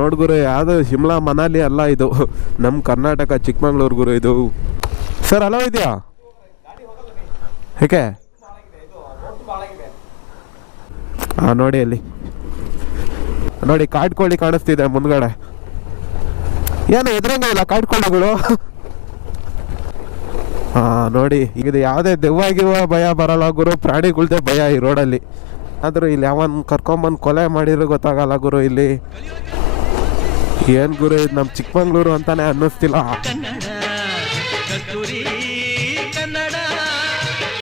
ನೋಡ್ ಗುರು, ಯಾವುದು ಶಿಮ್ಲಾ ಮನಾಲಿ ಅಲ್ಲ ಇದು, ನಮ್ಮ ಕರ್ನಾಟಕ ಚಿಕ್ಕಮಂಗ್ಳೂರು ಗುರು ಇದು. ಸರ್ ಅಲೋ ಇದೆಯಾ? ಏಕೆ? ಹಾಂ ನೋಡಿ, ಅಲ್ಲಿ ನೋಡಿ ಕಾಡ್ಕೊಳ್ಳಿ ಕಾಣಿಸ್ತಿದೆ ಮುಂದ್ಗಡೆ. ಏನು ಎದುರಂಗ ಇಲ್ಲ ಕಾಡ್ಕೊಳ್ಳಿಗಳು. ಹಾಂ ನೋಡಿ, ಇದು ಯಾವುದೇ ದೆವ್ವಾಗಿರುವ ಭಯ ಬರಲ್ಲ ಗುರು, ಪ್ರಾಣಿಗಳ್ದೆ ಭಯ ಈ ರೋಡಲ್ಲಿ. ಆದರೂ ಇಲ್ಲಿ ಯಾವನ್ ಕರ್ಕೊಂಬಂದು ಕೊಲೆ ಮಾಡಿರೋ ಗೊತ್ತಾಗಲ್ಲ ಗುರು ಇಲ್ಲಿ. ಏನು ಗುರು, ಇದು ನಮ್ಮ ಚಿಕ್ಕಮಂಗ್ಳೂರು ಅಂತಾನೆ ಅನ್ನಿಸ್ತಿಲ್ಲ.